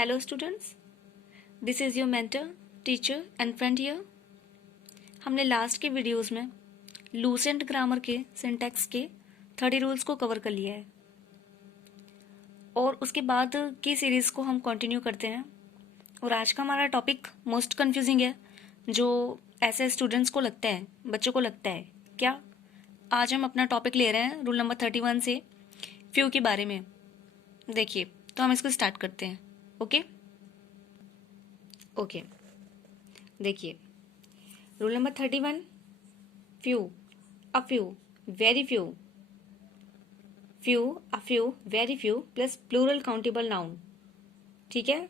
Hello students, this is your mentor, teacher and friend here. हमने last के videos में Lucent grammar के syntax के 30 रूल्स को कवर कर लिया है और उसके बाद की सीरीज को हम कंटिन्यू करते हैं। और आज का हमारा टॉपिक मोस्ट कंफ्यूजिंग है, जो ऐसे स्टूडेंट्स को लगता है, बच्चों को लगता है क्या। आज हम अपना टॉपिक ले रहे हैं रूल नंबर 31 से फ्यू के बारे में। देखिए, तो हम इसको स्टार्ट करते हैं। ओके, देखिए rule number 31, few, a few, very few, few, a few, very few plus plural countable noun. ठीक है,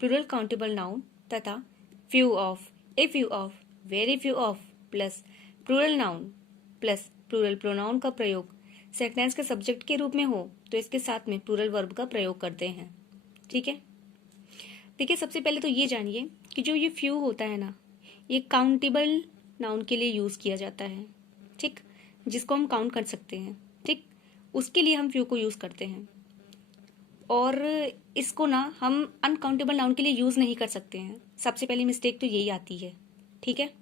प्लूरल काउंटेबल नाउन तथा few of, a few of, very few of plus plural noun plus plural pronoun का प्रयोग sentence के subject के रूप में हो तो इसके साथ में प्लूरल वर्ब का प्रयोग करते हैं। ठीक है, देखिए सबसे पहले तो ये जानिए कि जो ये फ्यू होता है ना, ये काउंटेबल नाउन के लिए यूज किया जाता है। ठीक, जिसको हम काउंट कर सकते हैं। ठीक, उसके लिए हम फ्यू को यूज करते हैं और इसको ना हम अनकाउंटेबल नाउन के लिए यूज नहीं कर सकते हैं। सबसे पहली मिस्टेक तो यही आती है। ठीक है,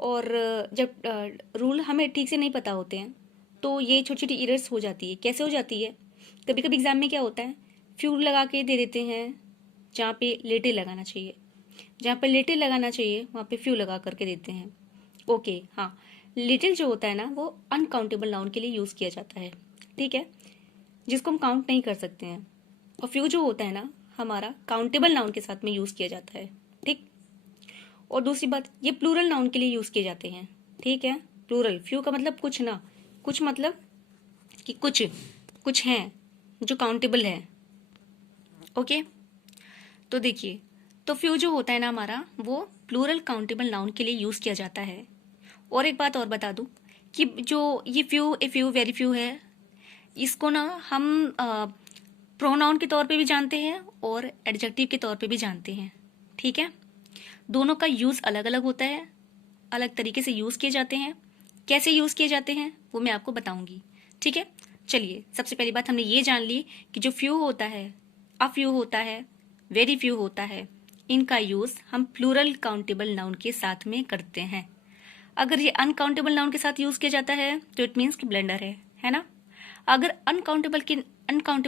और जब रूल हमें ठीक से नहीं पता होते हैं तो ये छोटी छोटी एरर्स हो जाती है। कैसे हो जाती है, कभी कभी एग्जाम में क्या होता है, फ्यू लगा के दे देते हैं जहाँ पे लिटिल लगाना चाहिए, जहाँ पे लिटिल लगाना चाहिए वहाँ पे फ्यू लगा करके देते हैं। ओके, हाँ, लिटिल जो होता है ना वो अनकाउंटेबल नाउन के लिए यूज किया जाता है। ठीक है, जिसको हम काउंट नहीं कर सकते हैं। और फ्यू जो होता है ना हमारा काउंटेबल नाउन के साथ में यूज किया जाता है। ठीक, और दूसरी बात, ये प्लूरल नाउन के लिए यूज किए जाते हैं। ठीक है, प्लूरल, फ्यू का मतलब कुछ ना, कुछ मतलब कि कुछ हैं जो काउंटेबल है। ओके, तो देखिए, तो फ्यू जो होता है ना हमारा वो प्लूरल काउंटेबल नाउन के लिए यूज किया जाता है। और एक बात और बता दूं कि जो ये few, a few, very few है, इसको ना हम प्रोनाउन के तौर पे भी जानते हैं और एडजेक्टिव के तौर पे भी जानते हैं। ठीक है, दोनों का यूज अलग अलग होता है, अलग तरीके से यूज किए जाते हैं। कैसे यूज किए जाते हैं वो मैं आपको बताऊंगी। ठीक है, चलिए सबसे पहली बात हमने ये जान ली कि जो फ्यू होता है, अ फ्यू होता है, वेरी फ्यू होता है, इनका यूज हम प्लूरल काउंटेबल नाउन के साथ में करते हैं। अगर ये अनकाउंटेबल नाउन के साथ यूज किया जाता है तो इट मीन्स कि ब्लेंडर है ना। अगर अनकाउंटेबल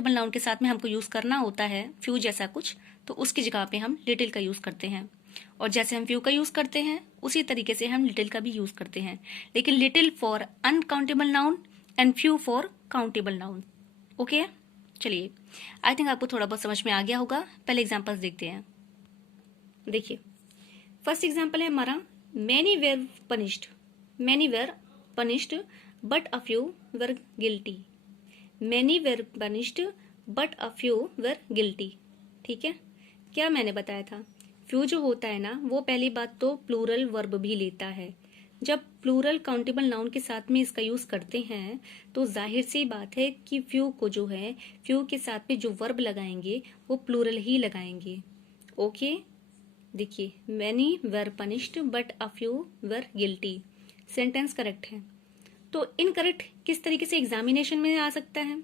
नाउन के साथ में हमको यूज करना होता है फ्यू जैसा कुछ, तो उसकी जगह पे हम लिटिल का यूज करते हैं। और जैसे हम फ्यू का यूज करते हैं उसी तरीके से हम लिटिल का भी यूज करते हैं, लेकिन little for uncountable noun and few for countable noun. Okay, चलिए, आई थिंक आपको थोड़ा बहुत समझ में आ गया होगा। पहले एग्जांपल्स देखते हैं। देखिए, फर्स्ट एग्जांपल है हमारा, many were punished, many were punished but a few were guilty. Many were punished but a few were guilty. ठीक है, क्या मैंने बताया था, फ्यू जो होता है ना वो पहली बात तो प्लूरल वर्ब भी लेता है। जब प्लूरल काउंटेबल नाउन के साथ में इसका यूज करते हैं तो जाहिर सी बात है कि फ्यू को जो है, फ्यू के साथ में जो वर्ब लगाएंगे वो प्लूरल ही लगाएंगे। ओके, देखिए, many were punished but a few were guilty, sentence correct है। तो इनकरेक्ट किस तरीके से एग्जामिनेशन में आ सकता है,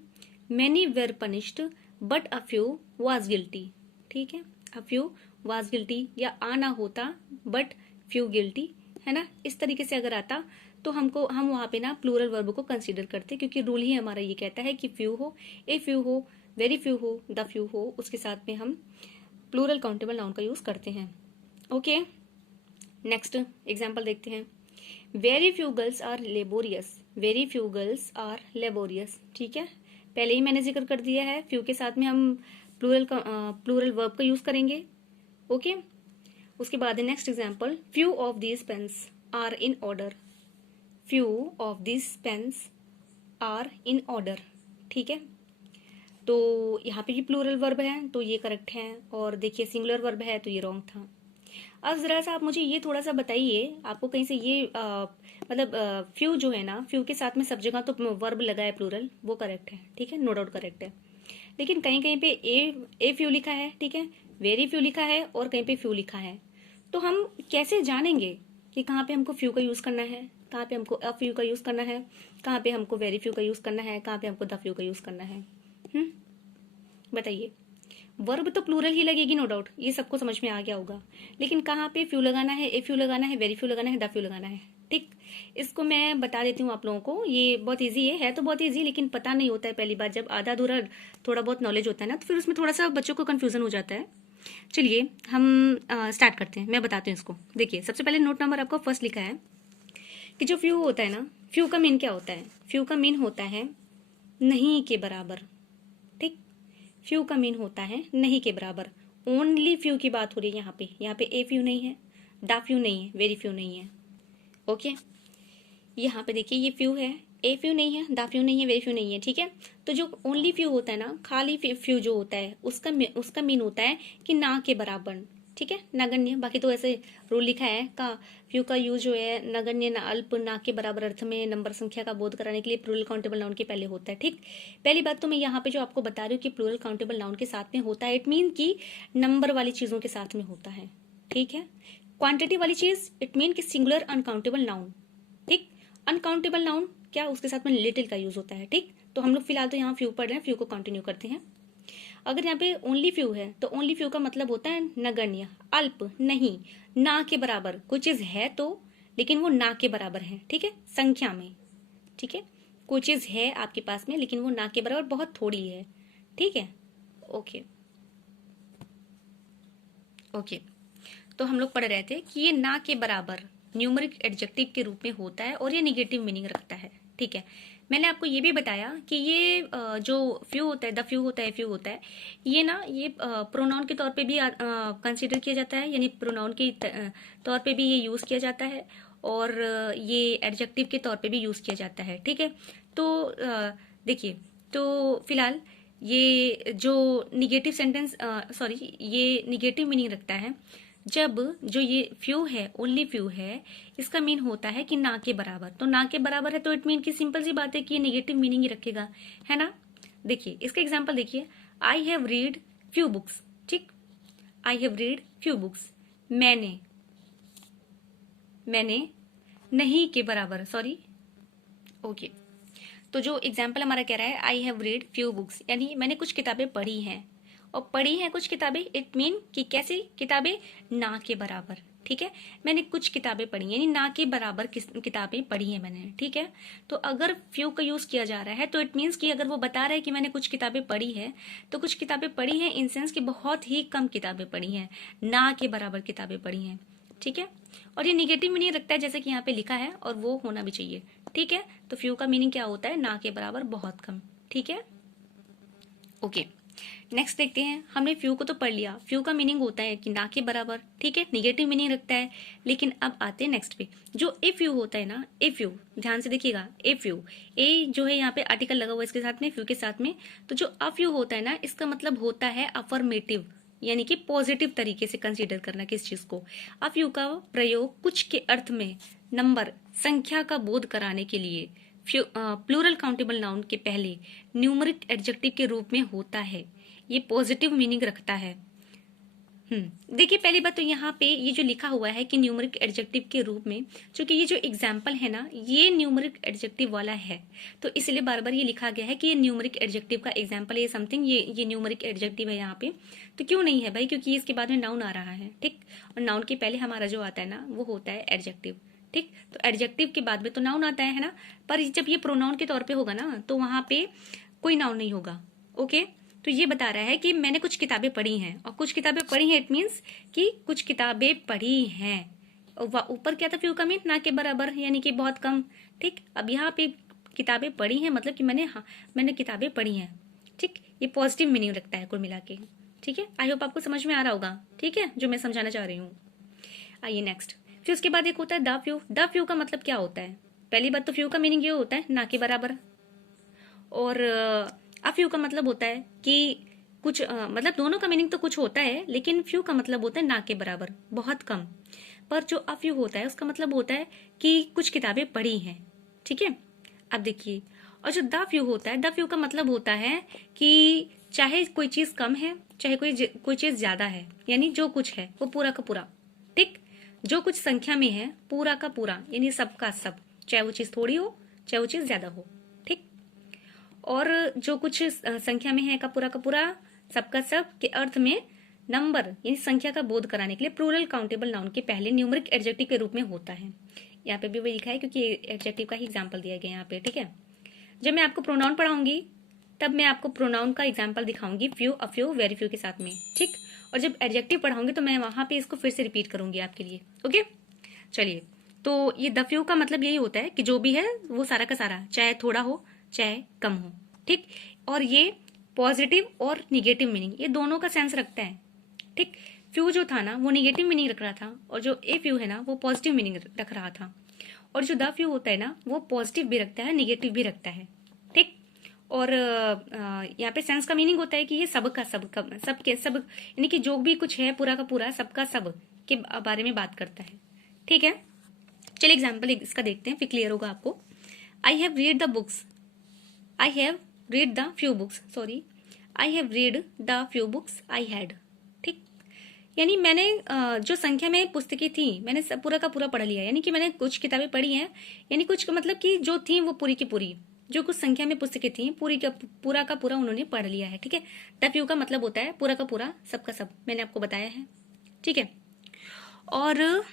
many were punished but a few was guilty. ठीक है, अ फ्यू वाज गिल्टी, या आना होता बट फ्यू गिल्टी, है ना। इस तरीके से अगर आता तो हम वहां पे ना प्लूरल वर्ब को कंसीडर करते, क्योंकि रूल ही हमारा ये कहता है कि फ्यू हो, ए फ्यू हो, वेरी फ्यू हो, द फ्यू हो, उसके साथ में हम प्लूरल काउंटेबल नाउन का यूज करते हैं। ओके, नेक्स्ट एग्जाम्पल देखते हैं। Very few girls are laborious, very few girls are laborious. ठीक है, पहले ही मैंने जिक्र कर दिया है, फ्यू के साथ में हम प्लूरल वर्ब का यूज करेंगे। ओके, उसके बाद next example, few of these pens are in order, few of these pens are in order. ठीक है, तो यहाँ पे ये प्लूरल वर्ब है तो ये करेक्ट है, और देखिए सिंगुलर वर्ब है तो ये रॉन्ग था। अब जरा सा आप मुझे ये थोड़ा सा बताइए, आपको कहीं से ये मतलब फ्यू जो है ना, फ्यू के साथ में सब जगह तो वर्ब लगा है प्लूरल, वो करेक्ट है। ठीक है, नो डाउट करेक्ट है, लेकिन कहीं कहीं पे ए फ्यू लिखा है, ठीक है, वेरी फ्यू लिखा है और कहीं पे फ्यू लिखा है। तो हम कैसे जानेंगे कि कहाँ पे हमको फ्यू का यूज करना है, कहाँ पे हमको अ फ्यू का यूज करना है, कहाँ पे हमको वेरी फ्यू का यूज करना है, कहाँ पे हमको द फ्यू का यूज करना है। बताइए। वर्ब तो प्लूरल ही लगेगी, नो डाउट, ये सबको समझ में आ गया होगा। लेकिन कहाँ पे फ्यू लगाना है, ए फ्यू लगाना है, वेरी फ्यू लगाना है, द फ्यू लगाना है। ठीक, इसको मैं बता देती हूँ आप लोगों को। ये बहुत ईजी है तो बहुत ईजी, लेकिन पता नहीं होता है पहली बार। जब आधा अधूरा थोड़ा बहुत नॉलेज होता है ना, तो फिर उसमें थोड़ा सा बच्चों को कन्फ्यूजन हो जाता है। चलिए हम स्टार्ट करते हैं, मैं बताती हूँ इसको। देखिए, सबसे पहले नोट नंबर आपका फर्स्ट लिखा है कि जो फ्यू होता है ना, फ्यू का मीन क्या होता है? फ्यू का मीन होता है नहीं के बराबर। ठीक, फ्यू का मीन होता है नहीं के बराबर। ओनली फ्यू की बात हो रही है यहाँ पे। यहाँ पे ए फ्यू नहीं है, द फ्यू नहीं है, वेरी फ्यू नहीं है। ओके, यहाँ पे देखिए ये फ्यू है, ए फ्यू नहीं है, द फ्यू नहीं है, वेरी फ्यू नहीं है। ठीक है, तो जो ओनली फ्यू होता है ना, खाली फ्यू जो होता है, उसका मीन होता है कि ना के बराबर। ठीक है, नगण्य। बाकी तो ऐसे रूल लिखा है का फ्यू का यूज जो है नगण्य, ना अल्प, ना के बराबर अर्थ में नंबर संख्या का बोध कराने के लिए प्लूरल काउंटेबल नाउन के पहले होता है। ठीक, पहली बात तो मैं यहाँ पे जो आपको बता रही हूँ कि प्लूरल काउंटेबल नाउन के साथ में होता है, इट मीन की नंबर वाली चीजों के साथ में होता है। ठीक है, क्वांटिटी वाली चीज इट मीन की सिंगुलर अनकाउंटेबल नाउन। ठीक, अनकाउंटेबल नाउन क्या, उसके साथ में लिटिल का यूज होता है। ठीक, तो हम लोग फिलहाल तो यहाँ फ्यू पढ़ रहे हैं, फ्यू को कंटिन्यू करते हैं। अगर यहाँ पे ओनली फ्यू है तो ओनली फ्यू का मतलब होता है नगण्य, अल्प, नहीं, ना के बराबर। कोई चीज है तो, लेकिन वो ना के बराबर है। ठीक है, संख्या में। ठीक है, कोई चीज है आपके पास में लेकिन वो ना के बराबर बहुत थोड़ी है। ठीक है, ओके ओके। तो हम लोग पढ़ रहे थे कि ये ना के बराबर न्यूमेरिक एडजेक्टिव के रूप में होता है और ये निगेटिव मीनिंग रखता है। ठीक है, मैंने आपको ये भी बताया कि ये जो फ्यू होता है, द फ्यू होता है, फ्यू होता है, ये ना ये प्रोनाउन के तौर पे भी कंसीडर किया जाता है, यानी प्रोनाउन के तौर पे भी ये यूज किया जाता है, और ये एडजेक्टिव के तौर पे भी यूज किया जाता है। ठीक है, तो देखिए, तो फिलहाल ये जो निगेटिव सेंटेंस, सॉरी, ये निगेटिव मीनिंग रखता है जब जो ये फ्यू है, ओनली फ्यू है, इसका मीन होता है कि ना के बराबर। तो ना के बराबर है तो इट मीन की सिंपल सी बात है कि ये नेगेटिव मीनिंग ही रखेगा, है ना। देखिए इसका एग्जांपल देखिए, I have read few books. ठीक, I have read few books, मैंने, मैंने नहीं के बराबर, सॉरी, ओके। तो जो एग्जाम्पल हमारा कह रहा है आई हैव रीड फ्यू बुक्स, यानी मैंने कुछ किताबें पढ़ी हैं, और पढ़ी हैं कुछ किताबें, इट मीन कि कैसी किताबें, ना के बराबर। ठीक है, मैंने कुछ किताबें पढ़ी, यानी ना के बराबर किताबें पढ़ी हैं मैंने। ठीक है, तो अगर फ्यू का यूज किया जा रहा है तो इट मीन्स कि अगर वो बता रहा है कि मैंने कुछ किताबें पढ़ी है, तो कुछ किताबें पढ़ी हैं इन सेंस कि बहुत ही कम किताबें पढ़ी हैं, ना के बराबर किताबें पढ़ी हैं। ठीक है, और ये निगेटिव मीनिंग रखता है जैसे कि यहाँ पे लिखा है, और वो होना भी चाहिए। ठीक है, तो फ्यू का मीनिंग क्या होता है, ना के बराबर, बहुत कम। ठीक है, ओके। नेक्स्ट देखते हैं, हमने फ्यू को तो पढ़ लिया, फ्यू का मीनिंग होता है कि ना के बराबर। ठीक है, निगेटिव मीनिंग रखता है। लेकिन अब आते हैं नेक्स्ट पे, जो ए फ्यू होता है ना, ए फ्यू, ध्यान से देखिएगा, ए फ्यू, ए जो है यहाँ पे आर्टिकल लगा हुआ है इसके साथ में, फ्यू के साथ में। तो जो अ फ्यू होता है ना, इसका मतलब होता है अफर्मेटिव, यानी कि पॉजिटिव तरीके से कंसीडर करना किस चीज को। अ फ्यू का प्रयोग कुछ के अर्थ में नंबर, संख्या का बोध कराने के लिए प्लूरल काउंटेबल नाउन के पहले न्यूमरिक एडजेक्टिव के रूप में होता है। ये पॉजिटिव मीनिंग रखता है। देखिए पहली बात तो यहाँ पे ये जो लिखा हुआ है कि न्यूमरिक एडजेक्टिव के रूप में, क्योंकि ये जो एग्जाम्पल है ना, ये न्यूमरिक एडजेक्टिव वाला है, तो इसलिए बार बार ये लिखा गया है कि ये न्यूमरिक एडजेक्टिव का एग्जाम्पल है, समथिंग, ये न्यूमरिक एडजेक्टिव है यहाँ पे। तो क्यों नहीं है भाई, क्योंकि इसके बाद में नाउन आ रहा है। ठीक, और नाउन के पहले हमारा जो आता है ना, वो होता है एडजेक्टिव। ठीक, तो एडजेक्टिव के बाद में तो नाउन आता है ना, पर जब ये प्रोनाउन के तौर पे होगा ना, तो वहां पे कोई नाउन नहीं होगा। ओके, तो ये बता रहा है कि मैंने कुछ किताबें पढ़ी हैं, और कुछ किताबें पढ़ी हैं इट मीन्स कि कुछ किताबें पढ़ी हैं, और ऊपर क्या था, फ्यू का मीन ना के बराबर, यानी कि बहुत कम। ठीक, अब यहाँ पे किताबें पढ़ी हैं मतलब कि मैंने किताबें पढ़ी हैं। ठीक, ये पॉजिटिव मीनिंग रखता है कुल मिला के। ठीक है, आई होप आपको समझ में आ रहा होगा। ठीक है, जो मैं समझाना चाह रही हूँ। आइए नेक्स्ट, फिर उसके बाद एक होता है द फ्यू। द फ्यू का मतलब क्या होता है? पहली बात तो फ्यू का मीनिंग ये होता है ना के बराबर, और अ फ्यू का मतलब होता है कि कुछ, मतलब दोनों का मीनिंग तो कुछ होता है, लेकिन फ्यू का मतलब होता है ना के बराबर, बहुत कम। पर जो अ फ्यू होता है उसका मतलब होता है कि कुछ किताबें पढ़ी हैं। ठीक है, अब देखिए, और जो द फ्यू होता है, द फ्यू का मतलब होता है कि चाहे कोई चीज कम है, चाहे कोई चीज ज्यादा है, यानी जो कुछ है वो पूरा का पूरा। ठीक, जो कुछ संख्या में है पूरा का पूरा, यानी सबका सब, चाहे वो चीज थोड़ी हो चाहे वो चीज ज्यादा हो। ठीक, और जो कुछ संख्या में है का पूरा सबका सब के अर्थ में नंबर यानी संख्या का बोध कराने के लिए प्लूरल काउंटेबल नाउन के पहले न्यूमरिक एडजेक्टिव के रूप में होता है। यहाँ पे भी वही लिखा है क्योंकि एडजेक्टिव का ही एग्जाम्पल दिया गया यहाँ पे, ठीक है। जब मैं आपको प्रोनाउन पढ़ाऊंगी तब मैं आपको प्रोनाउन का एग्जाम्पल दिखाऊंगी few, a few, very few के साथ में, ठीक। और जब एडजेक्टिव पढ़ाऊंगी तो मैं वहां पे इसको फिर से रिपीट करूंगी आपके लिए, ओके। चलिए, तो ये द फ्यू का मतलब यही होता है कि जो भी है वो सारा का सारा, चाहे थोड़ा हो चाहे कम हो, ठीक। और ये पॉजिटिव और निगेटिव मीनिंग ये दोनों का सेंस रखता है, ठीक। फ्यू जो था ना वो निगेटिव मीनिंग रख रहा था और जो ए फ्यू है ना वो पॉजिटिव मीनिंग रख रहा था। और जो द फ्यू होता है ना वो पॉजिटिव भी रखता है, निगेटिव भी रखता है, ठीक। और यहाँ पे सेंस का मीनिंग होता है कि ये सबका सब, सबके सब, यानी कि जो भी कुछ है पूरा का पूरा सबका सब के बारे में बात करता है, ठीक है। चलिए एग्जाम्पल इसका देखते हैं, फिर क्लियर होगा आपको। आई have read the books, I have read the few books, sorry, I have read the few books I had, ठीक। यानी मैंने जो संख्या में पुस्तकें थी मैंने सब पूरा का पूरा पढ़ लिया, यानी कि मैंने कुछ किताबें पढ़ी हैं, यानी कुछ मतलब कि जो थी वो पूरी की पूरी, जो कुछ संख्या में पुस्तकें थी पूरा का पूरा उन्होंने पढ़ लिया है, ठीक है। द फ्यू का मतलब होता है पूरा का पूरा, सबका सब, मैंने आपको बताया है, ठीक है। और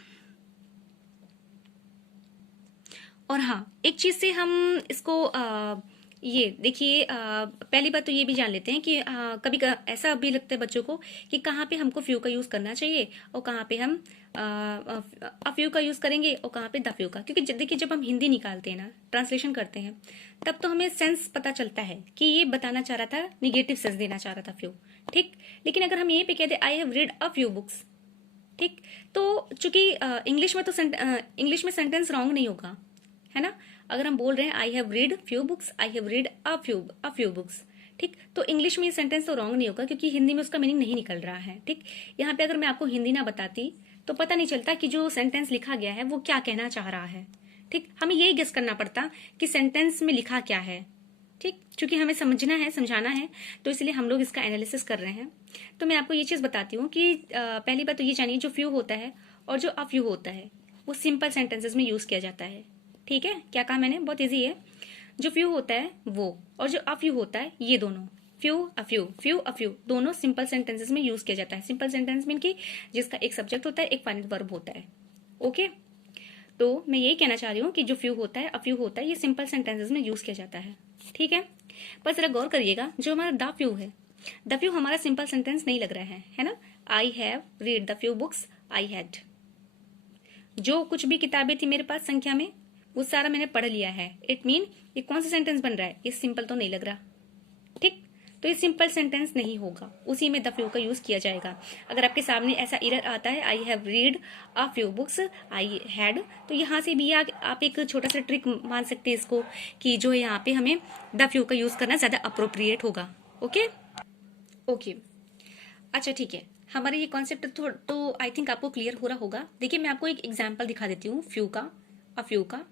हाँ, एक चीज से हम इसको ये देखिए, पहली बात तो ये भी जान लेते हैं कि कभी ऐसा भी लगता है बच्चों को कि कहाँ पे हमको फ्यू का यूज करना चाहिए और कहाँ पे हम अ फ्यू का यूज करेंगे और कहाँ पे द फ्यू का, क्योंकि देखिए जब हम हिंदी निकालते हैं ना, ट्रांसलेशन करते हैं, तब तो हमें सेंस पता चलता है कि ये बताना चाह रहा था, निगेटिव सेंस देना चाह रहा था फ्यू, ठीक। लेकिन अगर हम यहीं पे कहते आई have read a few books, ठीक, तो चूंकि इंग्लिश में तो इंग्लिश में सेंटेंस रॉन्ग नहीं होगा, है ना। अगर हम बोल रहे हैं आई have read few books, I have read a few books, ठीक, तो इंग्लिश में ये सेंटेंस तो रॉन्ग नहीं होगा क्योंकि हिंदी में उसका मीनिंग नहीं निकल रहा है, ठीक। यहाँ पे अगर मैं आपको हिंदी ना बताती तो पता नहीं चलता कि जो सेंटेंस लिखा गया है वो क्या कहना चाह रहा है, ठीक। हमें यही गेस करना पड़ता कि सेंटेंस में लिखा क्या है, ठीक। चूंकि हमें समझना है, समझाना है, तो इसलिए हम लोग इसका एनालिसिस कर रहे हैं। तो मैं आपको ये चीज बताती हूँ कि पहली बात तो ये जानिए, जो फ्यू होता है और जो अ फ्यू होता है वो सिंपल सेंटेंसेस में यूज किया जाता है, ठीक है। क्या कहा मैंने, बहुत इजी है। जो फ्यू होता है वो और जो अ फ्यू होता है ये दोनों, few a few, few a few, दोनों सिंपल सेंटेंसेस में यूज किया जाता है। सिंपल सेंटेंस मीन की जिसका एक सब्जेक्ट होता है, एक फाइनल वर्ब होता है, ओके। तो मैं यही कहना चाह रही हूँ कि जो फ्यू होता है, अ फ्यू होता है, ये सिंपल सेंटेंसेस में यूज किया जाता है, ठीक है। पर जरा गौर करिएगा, जो हमारा द फ्यू है, द फ्यू हमारा सिंपल सेंटेंस नहीं लग रहा है ना। आई have read the few books I had, जो कुछ भी किताबें थी मेरे पास संख्या में वो सारा मैंने पढ़ लिया है। इट मीन ये कौन सा सेंटेंस बन रहा है, ये सिंपल तो नहीं लग रहा, ठीक। तो ये सिंपल सेंटेंस नहीं होगा, उसी में द फ्यू का यूज किया जाएगा। अगर आपके सामने ऐसा एरर आता है आई have read a few books I had, तो यहाँ से भी आप एक छोटा सा ट्रिक मान सकते हैं इसको कि जो यहाँ पे हमें द फ्यू का यूज करना ज्यादा अप्रोप्रिएट होगा, ओके ओके। अच्छा ठीक है, हमारा ये कॉन्सेप्ट तो आई थिंक आपको क्लियर हो रहा होगा। देखिए मैं आपको एक एग्जाम्पल दिखा देती हूँ फ्यू का, अ फ्यू का।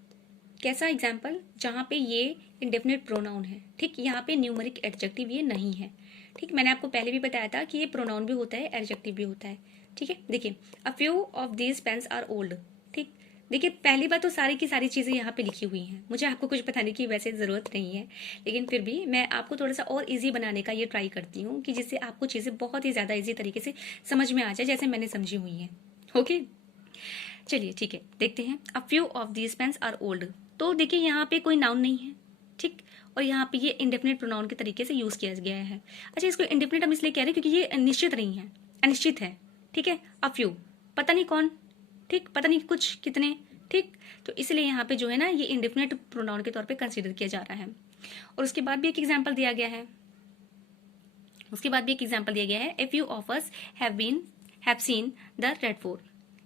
कैसा एग्जाम्पल, जहाँ पे ये इंडेफिनिट प्रोनाउन है, ठीक, यहाँ पे न्यूमरिक एडजेक्टिव ये नहीं है, ठीक। मैंने आपको पहले भी बताया था कि ये प्रोनाउन भी होता है, एडजेक्टिव भी होता है, ठीक है। देखिए a few of these pens are old, ठीक। देखिए पहली बात तो सारी की सारी चीजें यहाँ पे लिखी हुई हैं, मुझे आपको कुछ बताने की वैसे जरूरत नहीं है, लेकिन फिर भी मैं आपको थोड़ा सा और इजी बनाने का ये ट्राई करती हूँ कि जिससे आपको चीजें बहुत ही ज्यादा इजी तरीके से समझ में आ जाए, जैसे मैंने समझी हुई है, ओके। चलिए ठीक है, देखते हैं। A few of these pens are old, तो देखिए यहाँ पे कोई नाउन नहीं है, ठीक, और यहाँ पे ये इंडेफिनिट प्रोनाउन के तरीके से यूज किया गया है। अच्छा इसको इंडेफिनिट हम इसलिए कह रहे हैं क्योंकि ये निश्चित नहीं है, अनिश्चित है, ठीक है। अ फ्यू पता नहीं कौन, ठीक, पता नहीं कुछ कितने, ठीक, तो इसलिए यहाँ पे जो है ना ये इंडेफिनिट प्रोनाउन के तौर पे कंसीडर किया जा रहा है। और उसके बाद भी एक एग्जाम्पल दिया गया है, ए few of us have seen the red fort,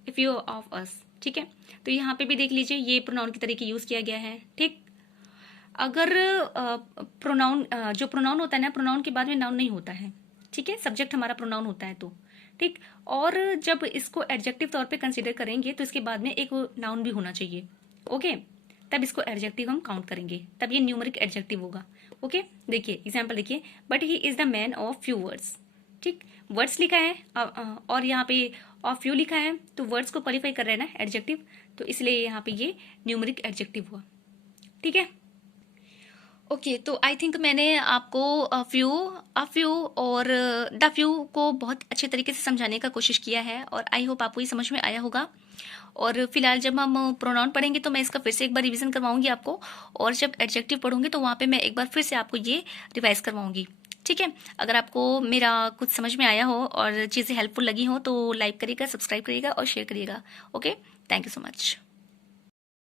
A few of us, ठीक है। तो यहाँ पे भी देख लीजिए ये प्रोनाउन के तरीके यूज किया गया है, ठीक। अगर प्रोनाउन जो प्रोनाउन होता है ना, प्रोनाउन के बाद में नाउन नहीं होता है, ठीक है, सब्जेक्ट हमारा प्रोनाउन होता है तो, ठीक। और जब इसको एडजेक्टिव तौर पे कंसीडर करेंगे तो इसके बाद में एक नाउन भी होना चाहिए, ओके, तब इसको एडजेक्टिव हम काउंट करेंगे, तब ये न्यूमरिक एडजेक्टिव होगा, ओके। देखिए एग्जाम्पल देखिए, but he is the man of few words, ठीक, वर्ड्स लिखा है और यहाँ पे ऑफ फ्यू लिखा है, तो वर्ड्स को क्वालिफाई कर रहे हैं ना एडजेक्टिव, तो इसलिए यहाँ पे ये न्यूमरिक एडजेक्टिव हुआ, ठीक है, ओके, तो आई थिंक मैंने आपको अ फ्यू और द फ्यू को बहुत अच्छे तरीके से समझाने का कोशिश किया है, और आई होप आपको ये समझ में आया होगा। और फिलहाल जब हम प्रोनाउन पढ़ेंगे तो मैं इसका फिर से एक बार रिवीजन करवाऊंगी आपको, और जब एडजेक्टिव पढ़ूंगी तो वहाँ पे मैं एक बार फिर से आपको ये रिवाइज करवाऊंगी। ठीक है, अगर आपको मेरा कुछ समझ में आया हो और चीज़ें हेल्पफुल लगी हो तो लाइक करिएगा, सब्सक्राइब करिएगा और शेयर करिएगा। Okay, thank you so much.